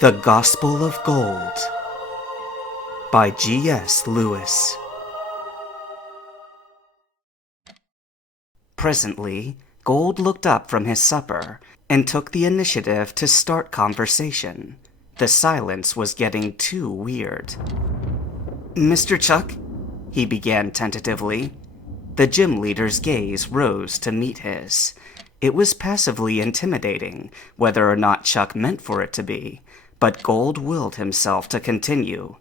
The Gospel of Gold by G.S. Lewis. Presently, Gold looked up from his supper and took the initiative to start conversation. The silence was getting too weird. "Mr. Chuck?" he began tentatively. The gym leader's gaze rose to meet his. It was passively intimidating, whether or not Chuck meant for it to be, but Gold willed himself to continue.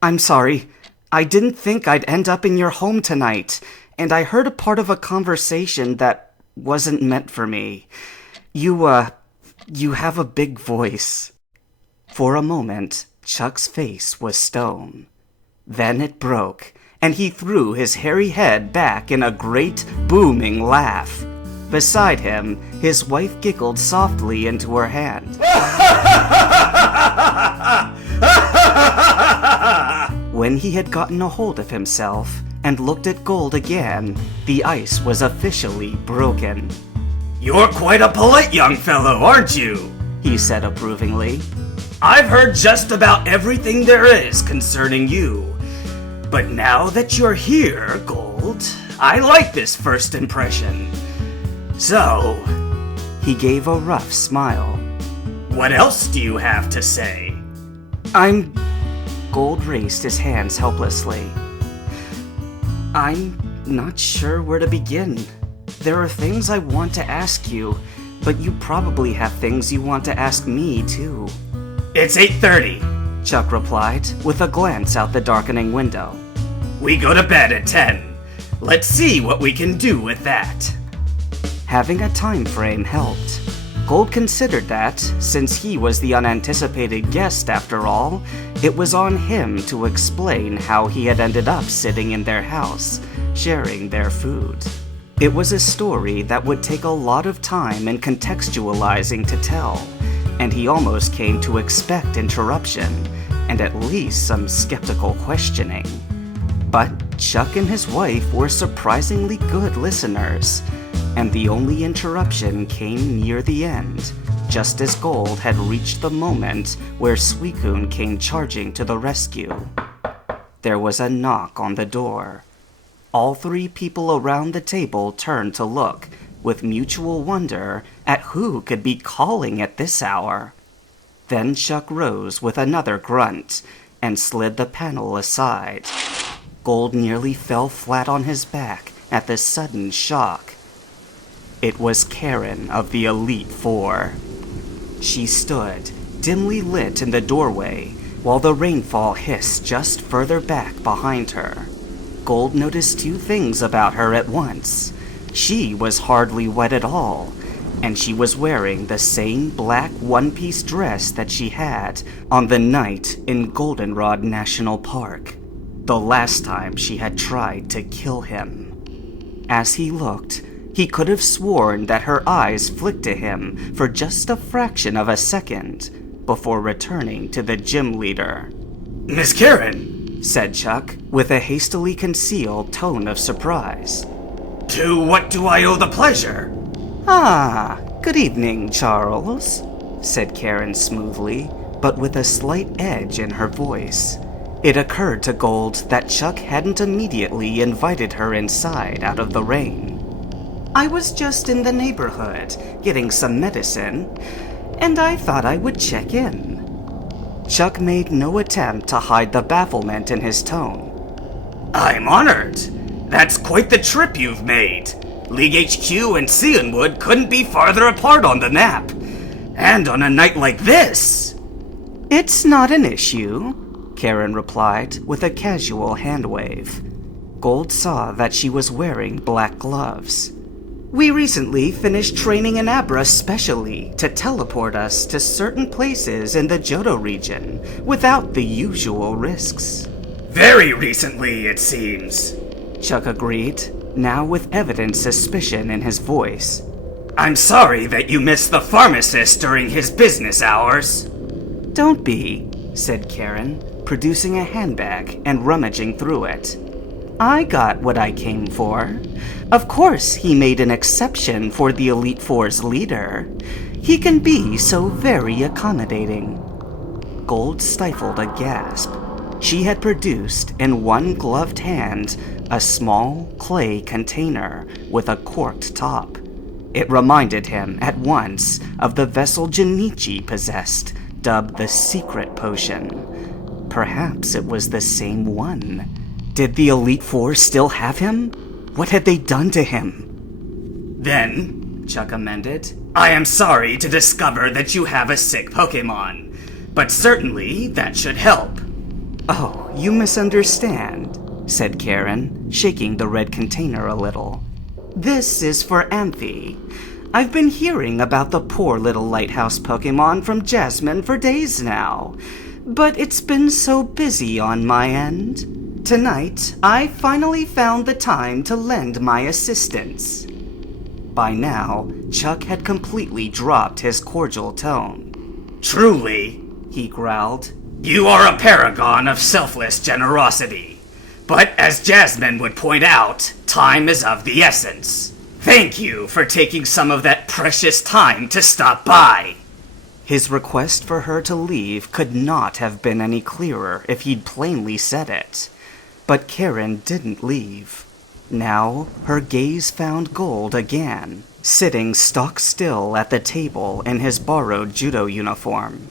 "I'm sorry. I didn't think I'd end up in your home tonight, and I heard a part of a conversation that wasn't meant for me. You have a big voice." For a moment, Chuck's face was stone. Then it broke, and he threw his hairy head back in a great, booming laugh. Beside him, his wife giggled softly into her hand. When he had gotten a hold of himself and looked at Gold again, the ice was officially broken. "You're quite a polite young fellow, aren't you?" he said approvingly. "I've heard just about everything there is concerning you. But now that you're here, Gold, I like this first impression. So," he gave a rough smile, "what else do you have to say?" Gold raised his hands helplessly. "I'm not sure where to begin. There are things I want to ask you, but you probably have things you want to ask me, too." "It's 8:30, Chuck replied, with a glance out the darkening window. "We go to bed at 10. Let's see what we can do with that." Having a time frame helped. Gold considered that, since he was the unanticipated guest after all, it was on him to explain how he had ended up sitting in their house, sharing their food. It was a story that would take a lot of time and contextualizing to tell, and he almost came to expect interruption, and at least some skeptical questioning. But Chuck and his wife were surprisingly good listeners, and the only interruption came near the end, just as Gold had reached the moment where Suicune came charging to the rescue. There was a knock on the door. All three people around the table turned to look, with mutual wonder at who could be calling at this hour. Then Chuck rose with another grunt and slid the panel aside. Gold nearly fell flat on his back at the sudden shock. It was Karen of the Elite Four. She stood, dimly lit in the doorway, while the rainfall hissed just further back behind her. Gold noticed two things about her at once. She was hardly wet at all, and she was wearing the same black one-piece dress that she had on the night in Goldenrod National Park, the last time she had tried to kill him. As he looked, he could have sworn that her eyes flicked to him for just a fraction of a second before returning to the gym leader. "Miss Karen," said Chuck, with a hastily concealed tone of surprise. "To what do I owe the pleasure?" "Ah, good evening, Charles," said Karen smoothly, but with a slight edge in her voice. It occurred to Gold that Chuck hadn't immediately invited her inside out of the rain. "I was just in the neighborhood, getting some medicine, and I thought I would check in." Chuck made no attempt to hide the bafflement in his tone. "I'm honored. That's quite the trip you've made. League HQ and Cianwood couldn't be farther apart on the nap. And on a night like this." "It's not an issue," Karen replied with a casual hand wave. Gold saw that she was wearing black gloves. "We recently finished training an Abra specially to teleport us to certain places in the Johto region without the usual risks." "Very recently, it seems," Chuck agreed, now with evident suspicion in his voice. "I'm sorry that you missed the pharmacist during his business hours." "Don't be," said Karen, producing a handbag and rummaging through it. "I got what I came for. Of course he made an exception for the Elite Four's leader. He can be so very accommodating." Gold stifled a gasp. She had produced, in one gloved hand, a small clay container with a corked top. It reminded him at once of the vessel Jinichi possessed, dubbed the Secret Potion. Perhaps it was the same one. Did the Elite Four still have him? What had they done to him? Then, Chuck amended, I am sorry to discover that you have a sick Pokémon, but certainly that should help. Oh, you misunderstand, said Karen, shaking the red container a little. This is for Amphi. I've been hearing about the poor little lighthouse Pokémon from Jasmine for days now, but it's been so busy on my end. Tonight, I finally found the time to lend my assistance. By now, Chuck had completely dropped his cordial tone. Truly, he growled, you are a paragon of selfless generosity. But as Jasmine would point out, time is of the essence. Thank you for taking some of that precious time to stop by. His request for her to leave could not have been any clearer if he'd plainly said it. But Karen didn't leave. Now, her gaze found Gold again, sitting stock still at the table in his borrowed judo uniform.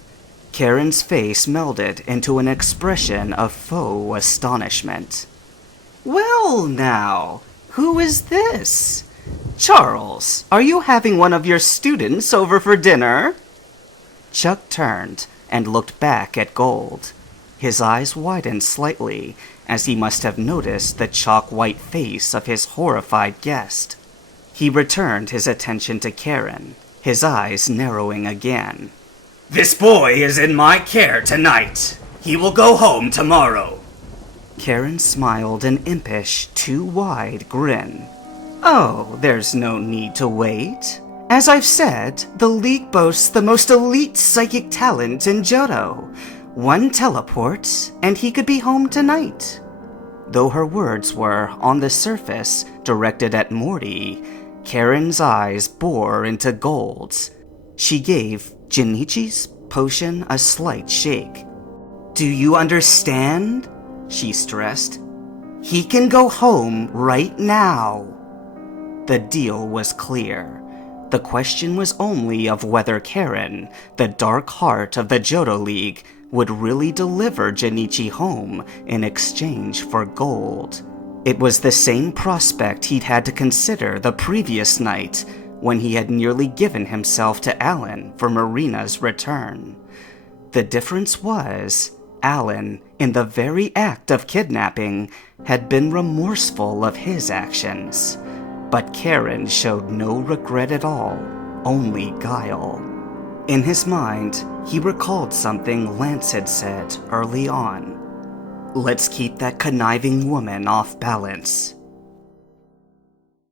Karen's face melded into an expression of faux astonishment. Well now, who is this? Charles, are you having one of your students over for dinner? Chuck turned and looked back at Gold. His eyes widened slightly, as he must have noticed the chalk-white face of his horrified guest. He returned his attention to Karen, his eyes narrowing again. This boy is in my care tonight. He will go home tomorrow. Karen smiled an impish, too wide grin. Oh, there's no need to wait. As I've said, the League boasts the most elite psychic talent in Johto. One teleport, and he could be home tonight. Though her words were, on the surface, directed at Morty, Karen's eyes bore into Gold's. She gave Jinichi's potion a slight shake. Do you understand? She stressed. He can go home right now. The deal was clear. The question was only of whether Karen, the dark heart of the Johto League, would really deliver Jinichi home in exchange for Gold. It was the same prospect he'd had to consider the previous night when he had nearly given himself to Alan for Marina's return. The difference was, Alan, in the very act of kidnapping, had been remorseful of his actions. But Karen showed no regret at all, only guile. In his mind, he recalled something Lance had said early on. Let's keep that conniving woman off balance.